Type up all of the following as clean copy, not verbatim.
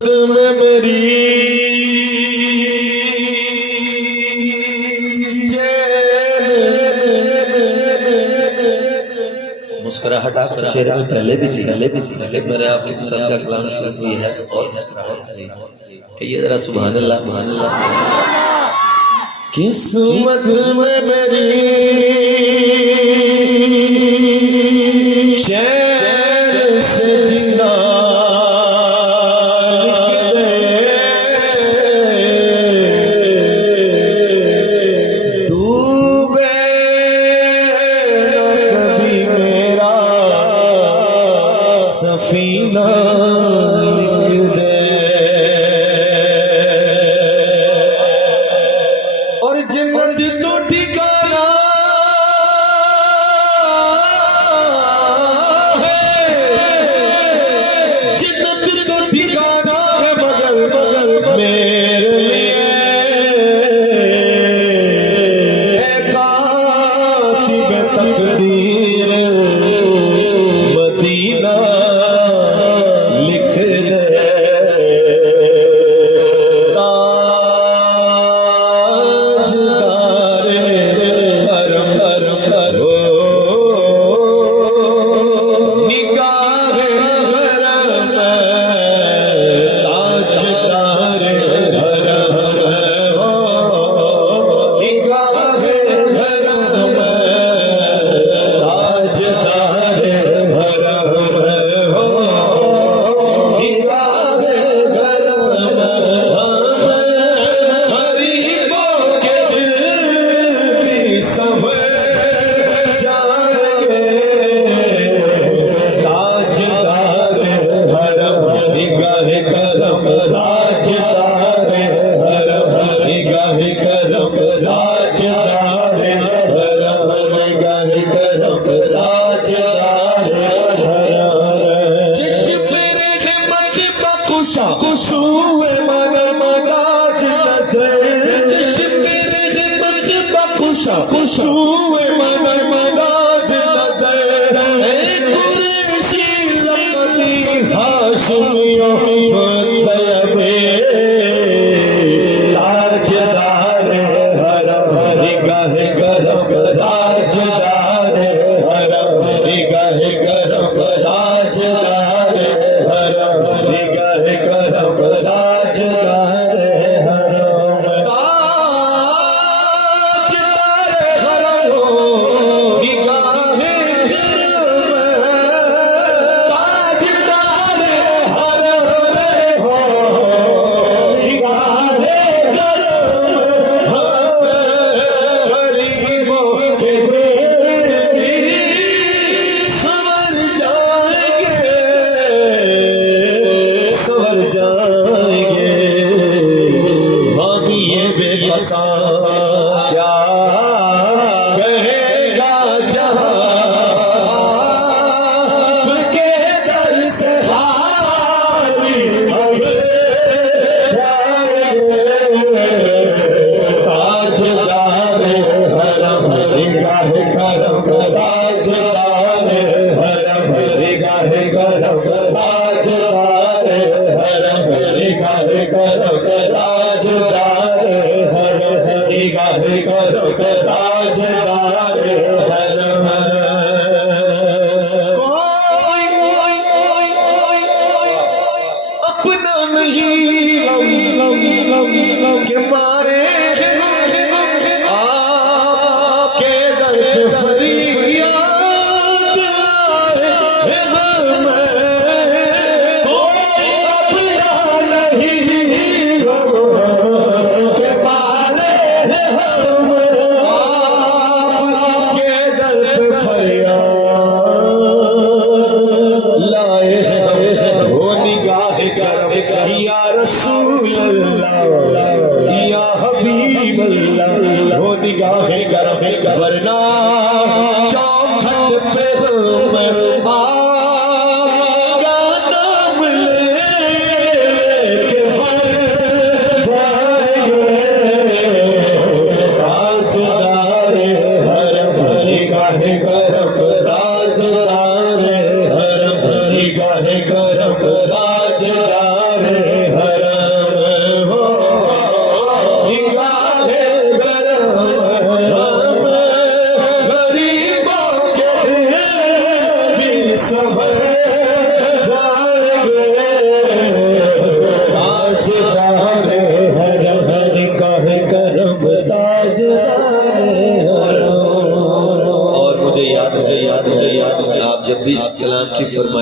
में मेरी मुस्कुराहट आपके चेहरे पे पहले भी थी लेकिन मेरे आपकी पसंद का कलाम शुरू हुई है और मुस्कुराहट कहिए जरा सुभान अल्लाह सुभान अल्लाह। किस्मत में मेरी शहर से जिंदा डूबे कभी मेरा सफीना लिख दे और जन्नत तो ठिकाना मेरे कातिब तकदीर मदीना लिख दे ताजदारे करम करम करो निगाहे करम ताजदारे खुशुए मगर मगाज नजर खुशुए मगर मगाज नजर कुरैशी ज़मानी हाशिमियों तैयबे ताजदार हरम निगाह करम ताजदार हरम निगाह करम ताजदार हरम निगाह करम ताजदार हरम ताजदार हरम निगाह करम ताजदार हरम हो निगाह करम गरीबों के सवर जाएंगे मामी ये बेबसा क्या कहेगा जहां के दर से खाली जाएंगे ताजदार हरम निगाह करम ताजदार हरम निगाह करम ताजदार हरम निगाह करम ताजदार हरम निगाह करम ताजदार हरम कोई अपना नहीं के मारे आपके दर पे फरियाद आए हमें कोई अपना नहीं के मारे हम आपके दर पे फरियाद लाए वो निगाह करम या रसूल अल्लाह या हबीब अल्लाह वो निगाह करम वरना चौखट पे हम आपका नाम लेके मर जाएंगे ताजदार हरम निगाह करम ताजदार हरम निगाह करम ताजदार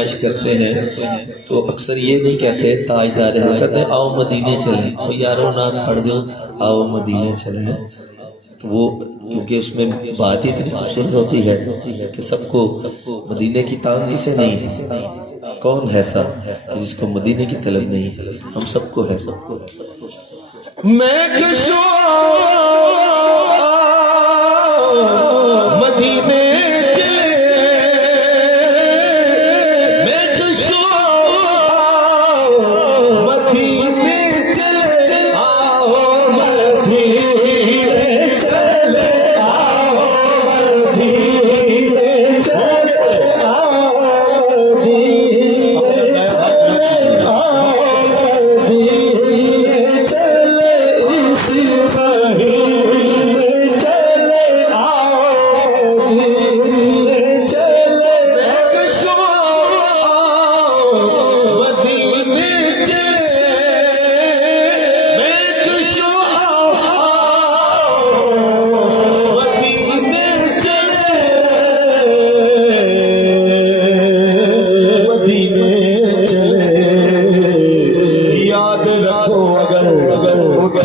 फरमाइश करते हैं तो अक्सर ये नहीं कहते ताजदार है, कहते हैं आओ मदीने चलें, और यारों नाम पढ़ दो आओ मदीने चलें। तो वो क्योंकि उसमें बात ही इतनी खूबसूरत होती है कि सबको मदीने की तांग किसे नहीं, कौन है ऐसा जिसको मदीने की तलब नहीं, हम सबको है, सबको। मैं कशो मदीने चले, मैं कशो मदीने चले, आओ मदीने चले, आओ मदीने चले, आओ मदीने चले, आओ मदीने चले, इसी महीने चले, आओ मदीने चले, मैं कशो मदीने चले, मैं कशो मदीने चले, मदीने चले, याद रखो अगर उठ